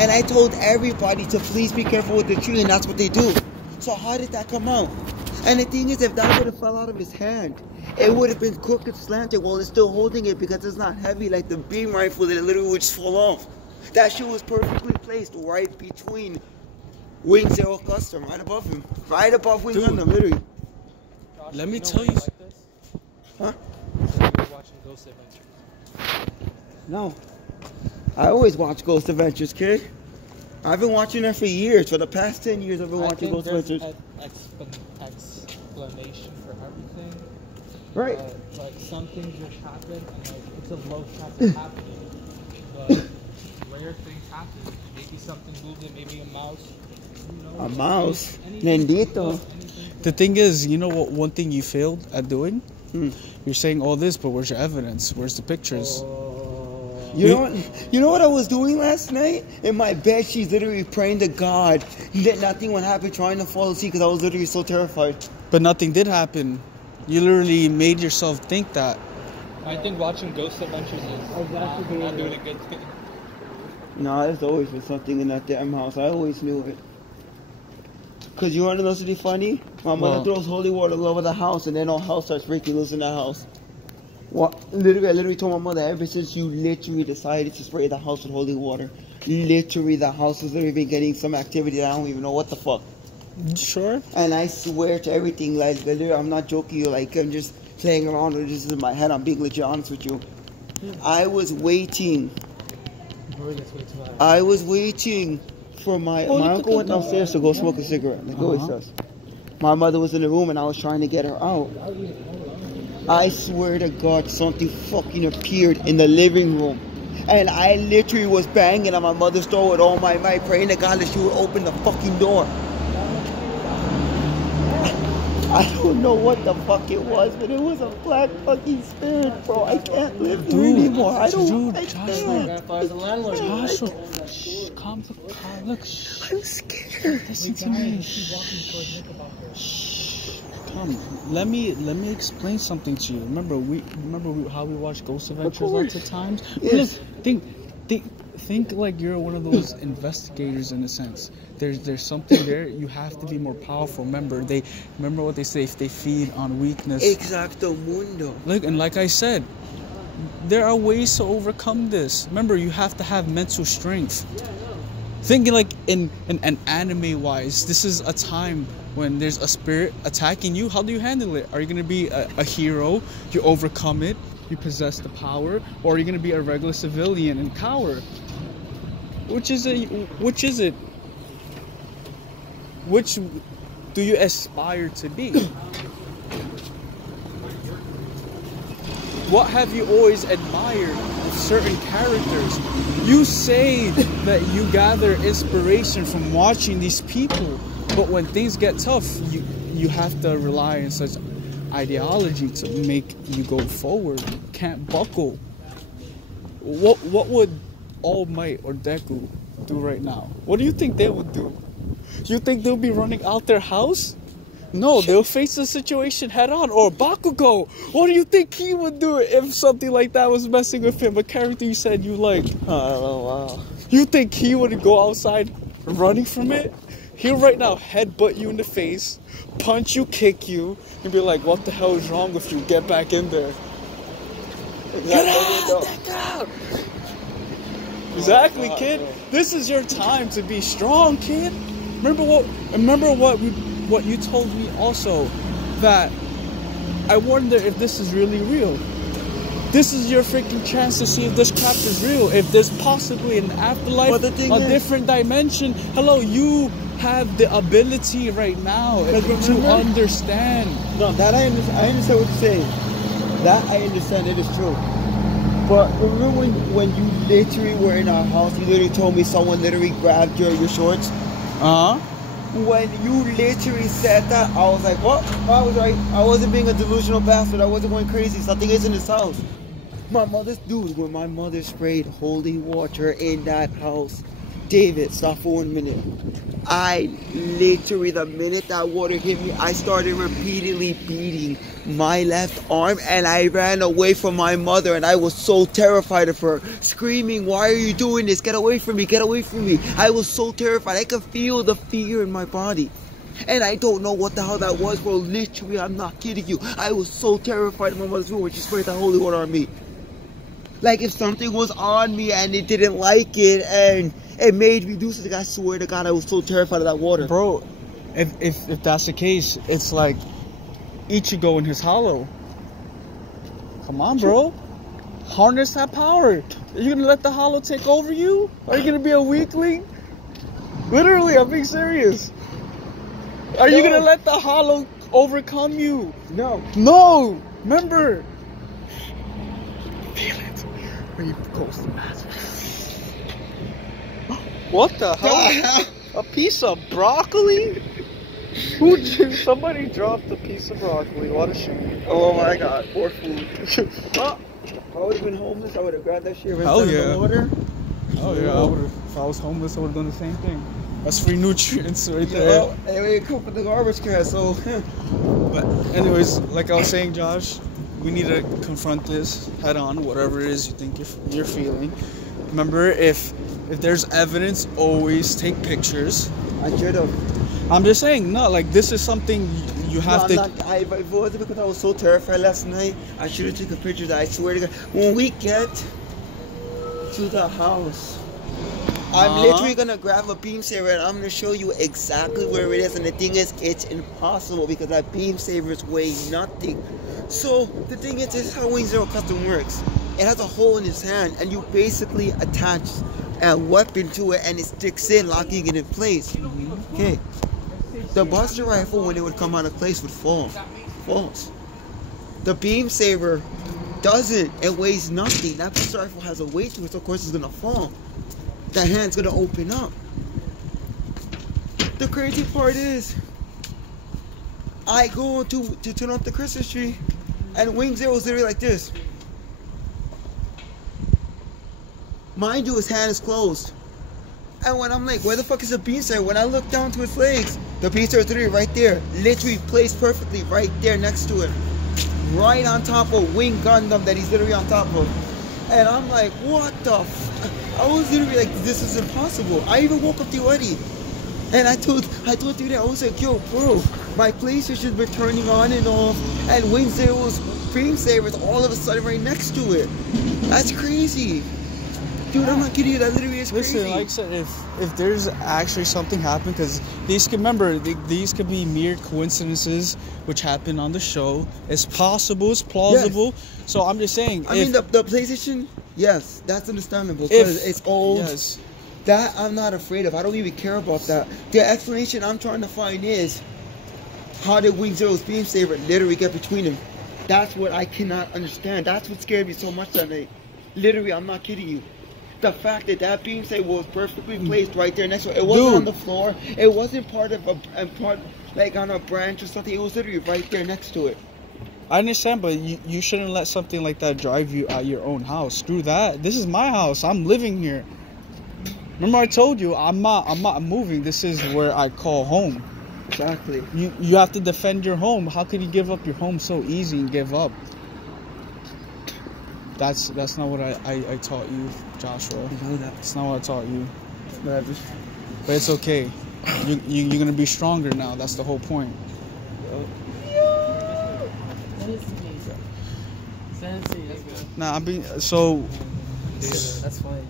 And I told everybody to please be careful with the tree, and that's what they do. So how did that come out? And the thing is, if that would have fell out of his hand, it would have been crooked, slanted. Well, it's still holding it because it's not heavy like the beam rifle that it literally would just fall off. That shit was perfectly placed right between Wing Zero Custom, right above him. Right above Wing Gundam, literally. Josh, let me tell you. Huh? So you were watching Ghost Adventures. No. I always watch Ghost Adventures, kid. I've been watching that for years. For the past 10 years, I've been watching Ghost Adventures. Explanation for everything. Right. Like some things just happen, and like it's a low chance of happening. But rare things happen. Maybe something moved it, maybe a mouse. You know, A mouse? anything, Nandito. The thing is, you know what? One thing you failed at doing. You're saying all this, but where's your evidence? Where's the pictures? You know what I was doing last night? In my bed, she's literally praying to God that nothing would happen, trying to fall asleep because I was literally so terrified. But nothing did happen. You literally made yourself think that. I think watching Ghost Adventures is not doing a good thing. Nah, there's always been something in that damn house. I always knew it. Cause you want to know something funny? My mother throws holy water all over the house, and then all hell starts breaking loose in the house. What? I literally told my mother, ever since you literally decided to spray the house with holy water, literally the house has literally been getting some activity that I don't even know what the fuck. Sure. And I swear to everything, like literally, I'm not joking. Like I'm just playing around or just in my head. I'm being legit honest with you. I was waiting. I was waiting for my uncle went downstairs to go smoke a cigarette. Like always does. My mother was in the room and I was trying to get her out. I swear to God, something fucking appeared in the living room. And I literally was banging on my mother's door with all my might, praying to God that she would open the fucking door. I don't know what the fuck it was, but it was a black fucking spirit, bro. I can't live here anymore. I can't. Joshua, calm, look. I'm scared. Listen to me. Come, let me explain something to you. Remember how we watched Ghost Adventures lots of times? Yes. Look, think like you're one of those investigators in a sense. There's something there. You have to be more powerful. Remember what they say. If they feed on weakness. Exacto mundo. Look, and like I said, there are ways to overcome this. Remember, you have to have mental strength. Thinking like in anime wise, this is a time when there's a spirit attacking you. How do you handle it? Are you gonna be a hero? You overcome it. You possess the power, or are you gonna be a regular civilian and cower? Which is it? Which do you aspire to be? What have you always admired of certain characters? You say that you gather inspiration from watching these people, but when things get tough, you have to rely on such ideology to make you go forward. You can't buckle. What would All Might or Deku do right now? What do you think they would do? You think they'll be running out their house? No, they'll face the situation head on. Or Bakugo, what do you think he would do if something like that was messing with him? A character you said you liked. Oh, wow. You think he would go outside running from it? He'll right now headbutt you in the face, punch you, kick you, and be like, what the hell is wrong with you? Get back in there. Get out! Exactly, kid. This is your time to be strong, kid. Remember what you told me also, that I wonder if this is really real. This is your freaking chance to see if this crap is real. If there's possibly an afterlife, a different dimension. Hello, you have the ability right now to understand. No, that I understand what you're saying. That I understand, it is true. But remember when you literally were in our house, you literally told me someone literally grabbed your shorts? When you literally said that, I was like, what? I was right. I wasn't being a delusional bastard. I wasn't going crazy. Something is in this house. When my mother sprayed holy water in that house, David, stop for 1 minute. I literally, the minute that water hit me, I started repeatedly beating my left arm, and I ran away from my mother, and I was so terrified of her, screaming, "Why are you doing this? Get away from me, get away from me." I was so terrified. I could feel the fear in my body. And I don't know what the hell that was, bro. Literally, I'm not kidding you. I was so terrified of my mother's room when she sprayed that holy water on me. Like if something was on me and it didn't like it and it made me do something, I swear to God, I was so terrified of that water. Bro, if that's the case, it's like Ichigo in his hollow. Come on, bro. Harness that power. Are you gonna let the hollow take over you? Are you gonna be a weakling? Literally, I'm being serious. Are you gonna let the hollow overcome you? No. No! Remember! Feel it. When you close the mask. What the hell? A piece of broccoli? Somebody dropped a piece of broccoli. What a shame. Oh my God, poor food. Oh, if I would have been homeless, I would have grabbed that shit right Hell in yeah. the water. Oh yeah, if I was homeless, I would have done the same thing. That's free nutrients right there. Yo, anyway, you come from the garbage can, so. But anyways, like I was saying, Josh, we need to confront this head on, whatever it is you think you're feeling. Remember, if there's evidence, always take pictures. I should have. I'm just saying, no, like this is something you have to. If it wasn't because I was so terrified last night, I should have taken pictures. I swear to God. When we get to the house, I'm literally gonna grab a beam saver and I'm gonna show you exactly where it is. And the thing is, it's impossible because that beam saver is weighing nothing. So the thing is, this is how Wing Zero Custom works. It has a hole in his hand, and you basically attach a weapon to it, and it sticks in, locking it in place. Okay. The Buster Rifle, when it would come out of place, would fall. Falls. The beam saber doesn't. It weighs nothing. That Buster Rifle has a weight to it, so of course it's gonna fall. The hand's gonna open up. The crazy part is, I go to turn off the Christmas tree, and Wing Zero is literally like this. Mind you, his hand is closed. And when I'm like, where the fuck is the beam saber? When I look down to his legs, the beam saber is literally right there. Literally placed perfectly right there next to it. Right on top of Wing Gundam that he's literally on top of. And I'm like, what the fuck? I was literally like, this is impossible. I even woke up already. And I told you that, I was like, yo, bro, my PlayStation's been turning on and off, and Wing Zero's beam saber is all of a sudden right next to it. That's crazy. Dude, I'm not kidding you, that literally is crazy. Listen, like I said, if there's actually something happened, because these could be mere coincidences which happen on the show. It's possible, it's plausible. Yes. So I'm just saying. I mean, the PlayStation, yes, that's understandable because it's old. Yes. That I'm not afraid of. I don't even care about that. The explanation I'm trying to find is, how did Wing Zero's beam saber literally get between them? That's what I cannot understand. That's what scared me so much that night. Literally, I'm not kidding you. The fact that that beam saber was perfectly placed right there next to it. It wasn't on the floor. It wasn't part of like on a branch or something. It was literally right there next to it. I understand, but you shouldn't let something like that drive you out your own house. Screw that. This is my house. I'm living here. Remember I told you I'm not moving. This is where I call home. Exactly. You have to defend your home. How could you give up your home so easy and give up? That's not what I taught you, Joshua. I know that. That's not what I taught you. But it's okay. You're gonna be stronger now. That's the whole point. Nah, I'm being so. That's fine.